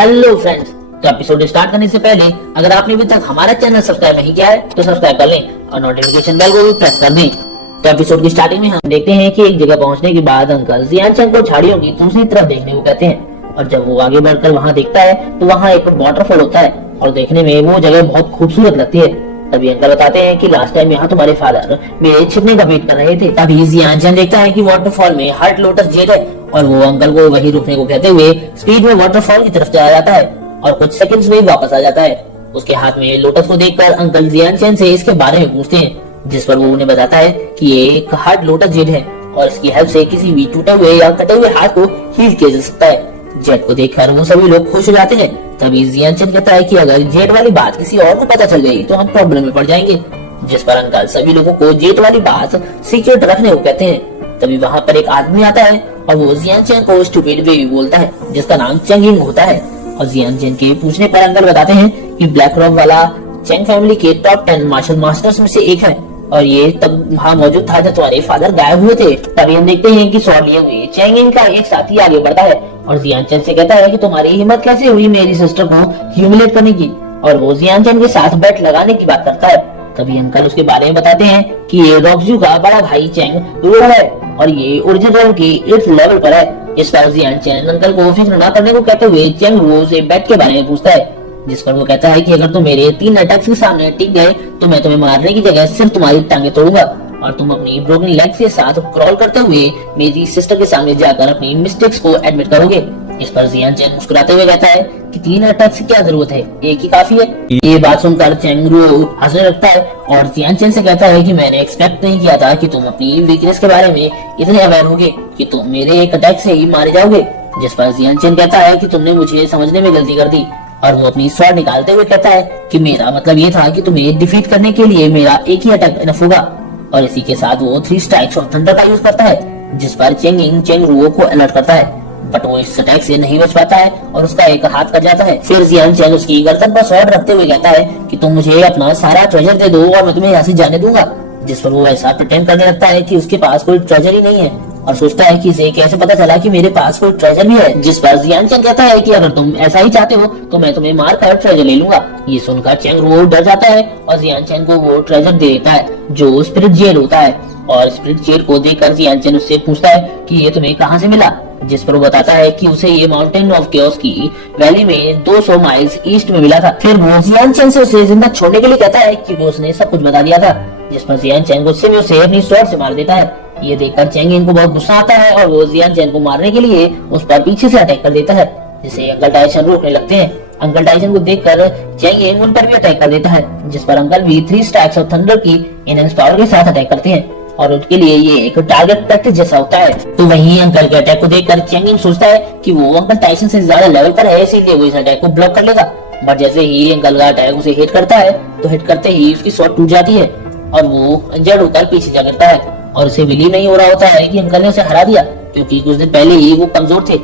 Hello friends, तो episode start करने से पहले अगर आपने अभी तक हमारा चैनल सब्सक्राइब नहीं किया है तो सब्सक्राइब कर लें और नोटिफिकेशन बेल को भी प्रेस कर दें। तो एपिसोड की स्टार्टिंग में हम देखते हैं कि एक जगह पहुंचने के बाद अंकल जियान चैन को झाड़ियों की दूसरी तरफ देखने को कहते हैं और जब वो आगे बढ़कर वहां देखता है तो वहां एक वाटरफॉल होता है और देखने में वो जगह बहुत खूबसूरत लगती है। तभी अंकल बताते हैं कि लास्ट टाइम यहाँ तुम्हारे फादर मेरे छिपने का वेट कर रहे थे। तभी जियान चैन देखता है कि वाटरफॉल में हार्ट लोटस जेल है और वो अंकल को वहीं रुकने को कहते हुए स्पीड में वाटरफॉल की तरफ चला जाता है और कुछ सेकंड्स में वापस आ जाता है। उसके हाथ में लोटस को देखकर अंकल जियान चैन से इसके बारे में पूछते हैं, जिस पर वो उन्हें बताता है कि ये एक हार्ट लोटस जेड है और इसकी हेल्प से किसी भी टूटे हुए या कटे हुए हाथ को हील किया जा सकता है। जेड को देखकर वो सभी लोग खुश हो जाते हैं। तभी जियान चैन कहता है कि अगर जेड वाली बात किसी और को पता चल गई तो हम प्रॉब्लम में पड़ जाएंगे, जिस पर अंकल सभी लोगों को जेड वाली बात सीक्रेट रखने को कहते हैं। तभी वहाँ पर एक आदमी आता है और वो जियान चैन को स्टूपिड बेबी बोलता है जिसका नाम चेंगिंग होता है। और जियान चैन के पूछने पर अंकल बताते हैं कि ब्लैक रॉक वाला चेंग फैमिली के टॉप 10 मार्शल मास्टर्स में से एक है और ये तब वहाँ मौजूद था जब तुम्हारे फादर गायब हुए थे। तभी हम देखते हैं कि शॉट लिए हुए चेंगिंग का एक साथी आगे बढ़ता है और जियान चैन से कहता है कि तुम्हारी हिम्मत कैसे हुई मेरी सिस्टर को ह्यूमिलेट करने की, और वो जियान चैन के साथ बेट लगाने की बात करता है। तभी अंकल उसके बारे में बताते हैं कि ये रॉकजू का बड़ा भाई चेंग रो है और ये ओरिजिनल के 8th लेवल पर है। इस पर जियान चैन अंकल को फिक्र न करने को कहते हुए चेंग रो से बेट के बारे में पूछता है, जिस पर वो कहता है कि अगर तुम मेरे 3 अटैक्स के सामने टिक गए तो मैं तुम्हें मारने की जगह सिर्फ तुम्हारी टांगे तोड़ूंगा और तुम अपनी ब्रोकन लेग के साथ क्रॉल करते हुए मेरी सिस्टर के सामने जाकर अपनी मिस्टेक्स को एडमिट करोगे। इस पर जियान चैन मुस्कुराते हुए कहता है कि 3 अटैक्स की क्या जरूरत है, एक ही काफी है। ये बात सुनकर चेंगरू हंसने लगता है और जियान चैन से कहता है कि मैंने एक्सपेक्ट नहीं किया था कि तुम अपनी वीकनेस के बारे में इतने अवेयर होगे कि तुम मेरे एक अटैक से ही मारे जाओगे। जिस पर जियान चैन कहता है कि तुमने मुझे समझने में गलती कर दी और वो अपनी स्वॉर्ड निकालते हुए कहता है कि मेरा मतलब ये था कि तुम्हें डिफीट करने के लिए मेरा एक ही अटैक इनफ होगा। और इसी के साथ वो 3 स्ट्राइक्स ऑफ थंडर का यूज करता है, जिस पर चेंगिंग चेंगरू को अलर्ट करता है, बट वो इस अटैक से नहीं बच पाता है और उसका एक हाथ कट जाता है। फिर जियान चैन उसकी गर्दन पर स्वॉर्ड रखते हुए कहता है कि तुम मुझे अपना सारा ट्रेजर दे दो और मैं तुम्हें यहाँ से जाने दूंगा। जिस पर वो ऐसा प्रिटेंड करने लगता है कि उसके पास कोई ट्रेजर ही नहीं है और सोचता है कि इसे कैसे पता चला कि मेरे पास कोई ट्रेजर भी है। जिस पर जियान चैन कहता है कि अगर तुम ऐसा ही चाहते हो तो मैं तुम्हें मार कर ट्रेजर ले लूंगा। ये सुनकर चेंगरू डर जाता है और जियान चैन को वो ट्रेजर दे देता है जो स्पिरिट जेल होता है। और स्पिरिट जेल को देखकर जियान चैन उससे पूछता है कि ये तुम्हें कहाँ से मिला, जिस पर वो बताता है कि उसे ये माउंटेन ऑफ केओस की वैली में 200 माइल्स ईस्ट में मिला था। फिर वो जियान चैन से उसे जिंदा छोड़ने के लिए कहता है कि वो उसने सब कुछ बता दिया था, जिस पर जियान चैन गुस्से में उसे अपनी स्वॉर्ड से मार देता है। ये देखकर चेंगिंग को बहुत गुस्सा आता है और वो जियान चैन को मारने के लिए उस पर पीछे से अटैक कर देता है, जिसे अंकल टाइसन रोकने लगते हैं। अंकल टाइसन को देखकर चेंगिंग उन पर भी अटैक कर देता है, जिस पर अंकल भी 3 स्ट्राइक्स ऑफ थंडर की इनहेंस पावर के साथ अटैक करते हैं और उनके लिए ये एक टारगेट प्रैक्टिस जैसा होता है। तो वहीं अंकल के अटैक को देखकर चेंगिंग सोचता है कि वो अंकल टाइसन से ज्यादा लेवल पर है, इसीलिए वो इस अटैक को ब्लॉक कर लेगा। बट जैसे ही अंकल का अटैक उसे हिट करता है तो हिट करते ही उसकी शॉट टूट जाती है और वो इंजर्ड होकर पीछे जा गिरता है और उसे बिलीव नहीं हो रहा होता है कि अंकल ने उसे हरा दिया, क्योंकि कुछ दिन पहले ही वो कमजोर थे।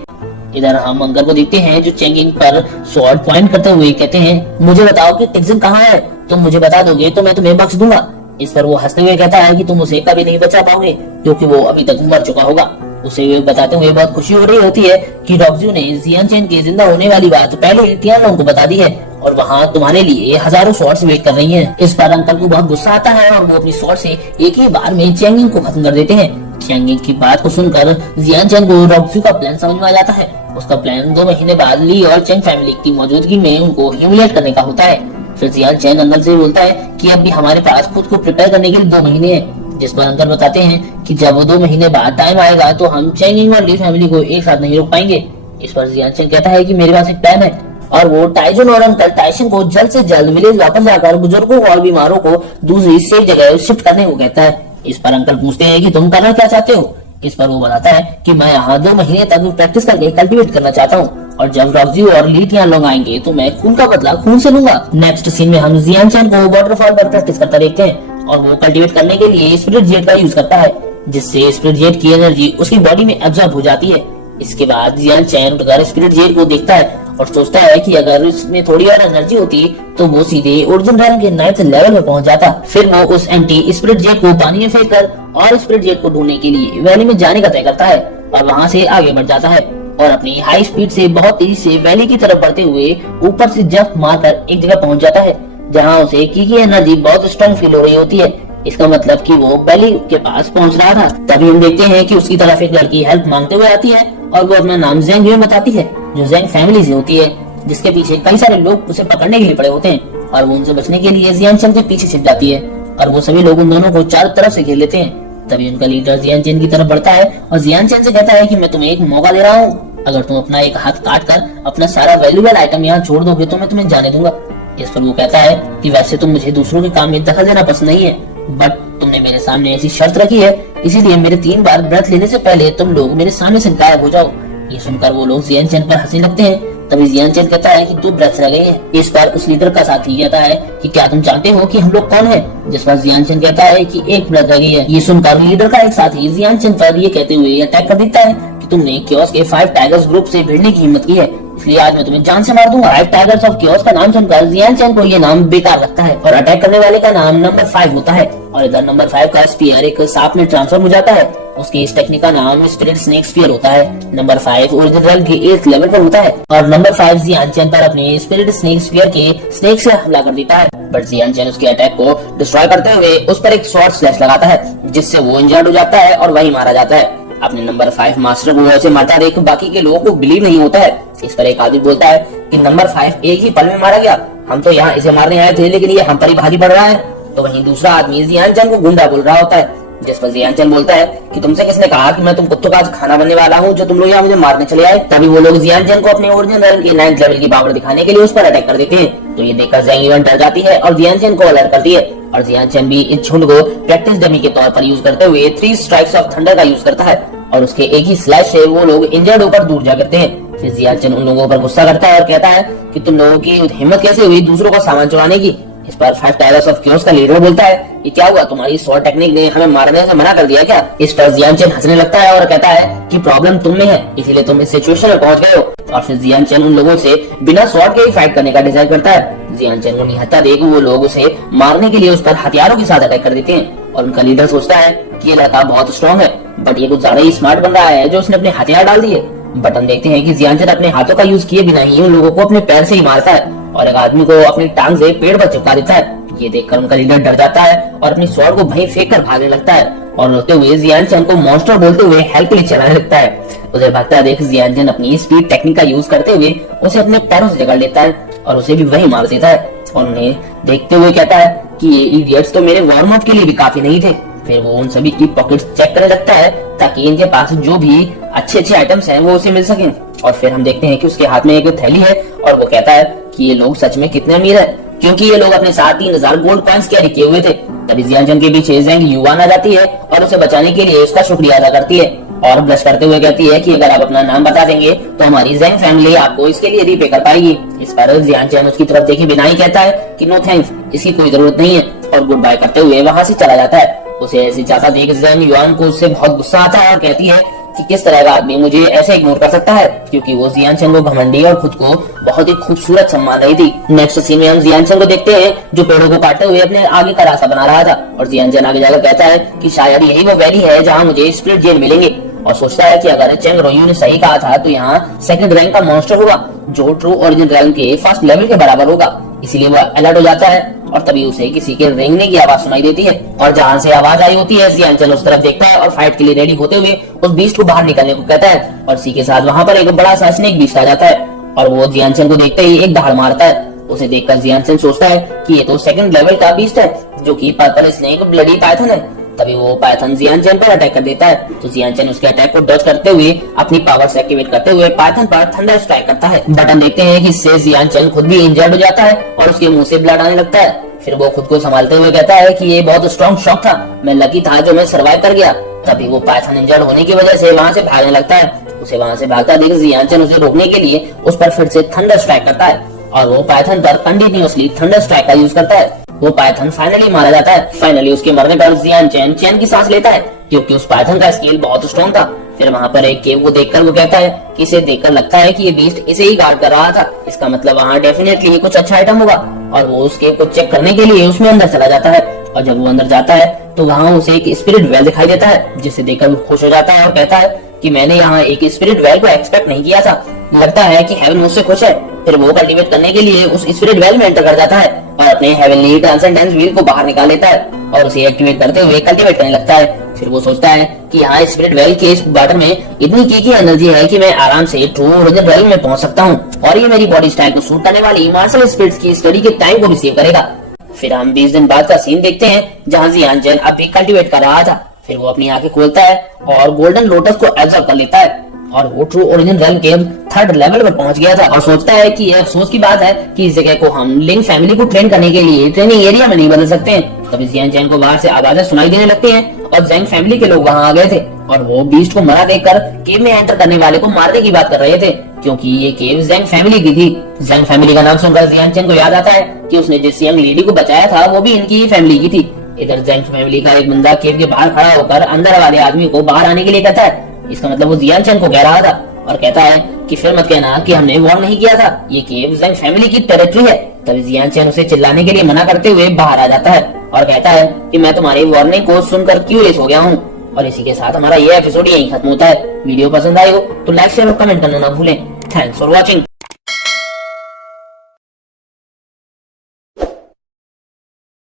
इधर हम अंकल को देखते हैं जो चेंगिंग पर स्वॉर्ड पॉइंट करते हुए कहते हैं, मुझे बताओ कि टिक्सन कहाँ है, तुम मुझे बता दोगे तो मैं तुम्हें बख्श दूंगा। इस पर वो हंसते हुए कहता है कि तुम उसे कभी नहीं बचा पाओगे क्योंकि वो अभी तक मर चुका होगा। उसे बताते हुए बहुत खुशी हो रही होती है कि रॉकजू ने जियान चैन के जिंदा होने वाली बात पहले टियानलोंग को बता दी है और वहाँ तुम्हारे लिए हजारों शॉट्स वेट कर रही हैं। इस पर अंकल को बहुत गुस्सा आता है और वो अपनी शॉट से एक ही बार में चेंगिंग को खत्म कर देते हैं। चेंगिंग की बात को सुनकर जियान चैन को रॉकजू का प्लान समझ में आ जाता है। उसका प्लान 2 महीने बाद ली और चेंग फैमिली की मौजूदगी में उनको ह्यूमिलेट करने का होता है। फिर जियान चैन अंकल से बोलता है कि अब भी हमारे पास खुद को प्रिपेयर करने के लिए 2 महीने हैं, जिस पर अंकल बताते हैं कि जब 2 महीने बाद टाइम आएगा तो हम चेंगिंग और ली फैमिली को एक साथ नहीं रोक पाएंगे। इस पर जियान चैन कहता है कि मेरे पास एक प्लान है और वो टाइजन और अंकल टाइसन को जल्द से जल्द विलेज वापस जाकर बुजुर्गों और बीमारों को दूसरी सेफ जगह शिफ्ट करने को कहता है। इस पर अंकल पूछते हैं कि तुम करना क्या चाहते हो। इस पर वो बताता है कि मैं यहाँ 2 महीने तक प्रैक्टिस करके कल्टीवेट करना चाहता हूँ और जब रॉकजू और ली टियानलोंग आएंगे तो मैं खून का बदला खून से लूंगा। नेक्स्ट सीन में हम जियान चैन को वाटरफॉल पर प्रैक्टिस करता देखते हैं और वो कल्टीवेट करने के लिए स्पिरिट जेट का यूज करता है, जिससे स्पिरिट जेट की एनर्जी उसकी बॉडी में एब्जॉर्ब हो जाती है। इसके बाद जियान चैन उठकर स्पिरिट जेट को देखता है और सोचता है कि अगर इसमें थोड़ी और एनर्जी होती तो वो सीधे ओरिजिन रैंक के 9th लेवल में पहुंच जाता। फिर वो उस एंटी स्पिरिट जेट को पानी में फेंक कर और स्पिरिट जेट को ढूंढने के लिए वैली में जाने का तय करता है और वहां से आगे बढ़ जाता है। और अपनी हाई स्पीड से बहुत तेजी से वैली की तरफ बढ़ते हुए ऊपर से जंप मारकर एक जगह पहुंच जाता है जहां उसे की एनर्जी बहुत स्ट्रॉन्ग फील हो रही होती है। इसका मतलब कि वो वैली के पास पहुंच रहा था। तभी हम देखते हैं कि उसकी तरफ एक लड़की हेल्प मांगते हुए आती है और वो अपना नाम ज़ेंग युएन बताती है, जो ज़ेंग फैमिली से होती है, जिसके पीछे कई सारे लोग उसे पकड़ने के लिए पड़े होते हैं और वो उनसे बचने के लिए जियानचेन के पीछे छिप जाती है और वो सभी लोग उन दोनों को चारों तरफ से घेर लेते हैं। तभी उनका लीडर जियानचेन की तरफ बढ़ता है और जियानचेन से कहता है कि मैं तुम्हें एक मौका दे रहा हूँ, अगर तुम अपना एक हाथ काट कर अपना सारा वैल्यूएबल आइटम यहाँ छोड़ दोगे तो मैं तुम्हें जाने दूंगा। इस पर वो कहता है कि वैसे तो मुझे दूसरों के काम में दखल देना पसंद नहीं है, बट तुमने मेरे सामने ऐसी शर्त रखी है, इसीलिए मेरे 3 बार ब्रेथ लेने से पहले तुम लोग मेरे सामने से गायब हो जाओ। ये सुनकर वो लोग जियानचेन पर हंसने लगते हैं। तभी जियानचेन कहता है कि 2 ब्रेथ्स रह गए हैं। इस पर उस लीडर का साथी कहता है कि क्या तुम जानते हो कि हम लोग कौन हैं? जिस पर जियानचेन कहता है कि 1 ब्रेथ रह गई है। ये सुनकर लीडर का एक साथी जियानचेन पर ये कहते हुए अटैक कर देता है कि तुमने क्योस के 5 टाइगर्स ग्रुप से भिड़ने की हिम्मत की है, इसलिए आज मैं तुम्हें जान से मार दूंगा। 5 टाइगर्स ऑफ क्योस का नाम सुनकर जियानचेन को ये नाम बेकार लगता है और अटैक करने वाले का नाम नंबर 5 होता है और इधर नंबर 5 का स्पीयर एक सांप में ट्रांसफॉर्म हो जाता है। उसकी इस टेक्निक का नाम स्पिरिट स्नेक स्पीयर होता है। नंबर 5 ओरिजिनल के 8th लेवल पर होता है और नंबर 5 जियानचेन पर अपने स्पिरिट स्नेक स्पीयर के स्नेक से हमला कर देता है, बट जियानचेन उसके अटैक को डिस्ट्रॉय करते हुए उस पर एक शॉर्ट स्लैश लगाता है, जिससे वो इंजर्ड हो जाता है और वही मारा जाता है। अपने नंबर 5 मास्टर को ऐसे मारता देख बाकी के लोगों को बिलीव नहीं होता है। इस पर एक आदमी बोलता है कि नंबर 5 एक ही पल में मारा गया, हम तो यहाँ इसे मारने आए थे लेकिन ये हम पर ही भारी पड़ रहा है। तो वहीं दूसरा आदमी जियानचेन को गुंडा बोल रहा होता है, जिस पर जियानचेन बोलता है कि तुमसे किसने कहा कि मैं तुम कुत्तों का आज खाना बनने वाला हूँ जो तुम लोग यहाँ मुझे मारने चले आए। तभी वो लोग जियानचेन को अपने ओरिजिनल रैंक के 9th लेवल की पावर दिखाने के लिए उस पर अटैक कर देते हैं। तो ये देखकर ज़ेंग युएन डर जाती है और जियानचेन को अलर्ट करती है और जियानचेन भी इस झुंड को प्रैक्टिस डमी के तौर पर यूज करते हुए 3 स्ट्राइक्स ऑफ थंडर का यूज करता है और उसके एक ही स्लैश से वो लोग इंजर्ड होकर दूर जा करते हैं। फिर जियानचेन उन लोगों पर गुस्सा करता है और कहता है कि तुम लोगों की हिम्मत कैसे हुई दूसरों का सामान चुराने की। इस पर 5 टाइगर्स ऑफ क्योस का लीडर बोलता है कि क्या हुआ, तुम्हारी स्वॉर्ड टेक्निक ने हमें मारने से मना कर दिया क्या? इस पर जियानचेन हंसने लगता है और कहता है कि प्रॉब्लम तुम में है, इसीलिए तुम इस सिचुएशन में पहुंच गए हो। और फिर जियानचेन उन लोगों से बिना स्वॉर्ड के ही फाइट करने का डिसाइड करता है। जियानचेन को निहत्था देख वो लोग उसे मारने के लिए उस पर हथियारों के साथ अटैक कर देते हैं और उनका लीडर सोचता है कि ये लड़का बहुत स्ट्रॉन्ग है, बट ये कुछ ज्यादा ही स्मार्ट बन रहा है जो उसने अपने हथियार डाल दिए। बट हम देखते हैं कि जियानचेन अपने हाथों का यूज किए बिना ही उन लोगों को अपने पैर से ही मारता है और एक आदमी को अपनी टांग से पेड़ पर चिपका देता है। ये देखकर उनका लीडर डर जाता है और अपनी स्वॉर्ड को वहीं फेंक कर भागने लगता है और रोते हुए जियानचेन को मॉन्स्टर बोलते हुए हेल्प के लिए चलाने लगता है। उसे भागता देख जियानचेन अपनी स्पीड टेक्निक का यूज करते हुए उसे अपने पैरों से जकड़ लेता है और उसे भी वहीं मार देता है और उन्हें देखते हुए कहता है कि ये इडियट्स तो मेरे वार्म अप के लिए भी काफी नहीं थे। फिर वो उन सभी की पॉकेट्स चेक करने लगता है ताकि इनके पास जो भी अच्छे आइटम्स हैं वो उसे मिल सकें। और फिर हम देखते हैं कि उसके हाथ में एक थैली है और वो कहता है कि ये लोग सच में कितने अमीर है, क्योंकि ये लोग अपने साथ 3000 गोल्ड कॉइंस कैरी किए हुए थे। तभी जियानचेन के पीछे ज़ेंग युआन आ जाती है और उसे बचाने के लिए उसका शुक्रिया अदा करती है और ब्लश करते हुए कहती है कि अगर आप अपना नाम बता देंगे तो हमारी ज़ेंग फैमिली आपको इसके लिए रीपे कर पाएगी। इस पर जियानचेन उसकी तरफ देखे बिना ही कहता है कि नो थैंक्स, इसकी कोई जरूरत नहीं है और गुड बाय करते हुए वहाँ से चला जाता है। उसे ऐसी चाहता देख ज़ेंग युआन को उससे बहुत गुस्सा आता है और कहती है कि किस तरह का आदमी मुझे ऐसे इग्नोर कर सकता है, क्योंकि वो जियानचेन को घमंडी और खुद को बहुत ही खूबसूरत सम्मान रही थी। नेक्स्ट सीन में हम जियानचेन को देखते हैं जो पेड़ों को काटते हुए अपने आगे का रास्ता बना रहा था और जियानचेन आगे जाकर कहता है कि शायद यही वो वैली है जहाँ मुझे स्पिरिट जेल मिलेंगे और सोचता है कि अगर चेंग रोयू ने सही कहा था तो यहाँ 2nd रैंक का मॉन्स्टर होगा जो ट्रू ओरिजिन रैंक के 1st लेवल के बराबर होगा। इसीलिए वो अलर्ट हो जाता है और तभी उसे किसी के रेंगने की आवाज सुनाई देती है और जहाँ से आवाज आई होती है जियानचेन उस तरफ देखता है और फाइट के लिए रेडी होते हुए उस बीस्ट को बाहर निकलने को कहता है और इसी के साथ वहाँ पर एक बड़ा सा स्नेक बीस्ट आ जाता है और वो जियानचेन को देखते ही एक दहाड़ मारता है। उसे देखकर जियानचेन सोचता है कि ये तो 2nd लेवल का बीस्ट है जो कि पर्पल स्नेक ब्लडी पाइथन है। तभी वो पाइथन जियानचेन पर अटैक कर देता है तो जियानचेन उसके अटैक को डॉज करते हुए अपनी पावर से एक्टिवेट करते हुए पाइथन पर थंडर स्ट्राइक करता है। बटन देखते हैं कि इससे जियानचेन खुद भी इंजर्ड हो जाता है और उसके मुंह से ब्लड आने लगता है। फिर वो खुद को संभालते हुए कहता है कि ये बहुत स्ट्रॉन्ग शॉक था, मैं लकी था जो मैं सर्वाइव कर गया। तभी वो पाइथन इंजर्ड होने की वजह से वहाँ से भागने लगता है। उसे वहाँ से भागता देख जियानचेन उसे रोकने के लिए उस पर फिर से थंडर स्ट्राइक करता है और वो पाइथन पर कंटिन्यूअसली थंडर स्ट्राइक का यूज करता है। वो पाइथन फाइनली मारा जाता है। फाइनली उसके मरने पर जियानचेन चैन की सांस लेता है क्योंकि उस पाइथन का स्केल बहुत स्ट्रॉन्ग था। फिर वहाँ पर एक केव को देखकर वो कहता है कि इसे देखकर लगता है कि ये बीस्ट इसे ही गार्ड कर रहा था, इसका मतलब वहाँ डेफिनेटली कुछ अच्छा आइटम होगा। और वो उस केव को चेक करने के लिए उसमें अंदर चला जाता है और जब वो अंदर जाता है तो वहाँ उसे एक स्पिरिट वेल दिखाई देता है जिसे देखकर वो खुश हो जाता है और कहता है कि मैंने यहाँ एक स्पिरिट वेल को एक्सपेक्ट नहीं किया था। लगता है कि हेवन मुझसे खुश है। फिर वो कल्टीवेट करने के लिए उस स्पिरिट वेल में एंटर कर जाता है और अपने हेवनली ट्रांसेंडेंस व्हील को बाहर निकाल लेता है और उसे एक्टिवेट करते हुए कल्टीवेट करने लगता है। फिर वो सोचता है कि यहाँ स्पिरिट वेल के इस वाटर में इतनी की एनर्जी है कि मैं आराम से ट्रू ओरिजिन वेल में पहुंच सकता हूँ और ये मेरी बॉडी स्टाइल को सूट करने वाली मार्शल स्पिरिट्स की स्टडी के टाइम को भी सेव करेगा। फिर हम 20 दिन बाद का सीन देखते हैं जहाँ जियान चैन अब भी कल्टीवेट कर रहा था। फिर वो अपनी आंखें खोलता है और गोल्डन लोटस को एब्जॉर्ब कर लेता है और वो ट्रू ओरिजिन रेल्म के 3rd लेवल पर पहुंच गया था और सोचता है कि यह अफसोस की बात है कि इस जगह को हम लिंक फैमिली को ट्रेन करने के लिए ट्रेनिंग एरिया में नहीं बदल सकते हैं। तभी जियान चैन को बाहर से आवाजें सुनाई देने लगती हैं और जेंग फैमिली के लोग वहां आ गए थे और वो बीस्ट को मरा देखकर केव में एंटर करने वाले को मारने की बात कर रहे थे क्योंकि ये केव जेंग फैमिली की थी। जेंग फैमिली का नाम सुनकर जियान चैन को याद आता है कि उसने जिस यंग लेडी को बचाया था वो भी इनकी ही फैमिली की थी। इधर जेंग फैमिली का एक बंदा केव के बाहर खड़ा होकर अंदर वाले आदमी को बाहर आने के लिए कहता है। इसका मतलब वो जियान चैन को कह रहा था और कहता है कि फिर मत कहना कि हमने वॉर नहीं किया था, ये केव जेंग फैमिली की टेरिटरी है। तभी जियान चैन उसे चिल्लाने के लिए मना करते हुए बाहर आ जाता है और कहता है कि मैं तुम्हारी वार्निंग को सुनकर क्यूरियस हो गया हूँ। और इसी के साथ हमारा ये एपिसोड यहीं खत्म होता है। वीडियो पसंद आए हो तो लाइक शेयर और कमेंट करना ना भूलें। Thanks for watching.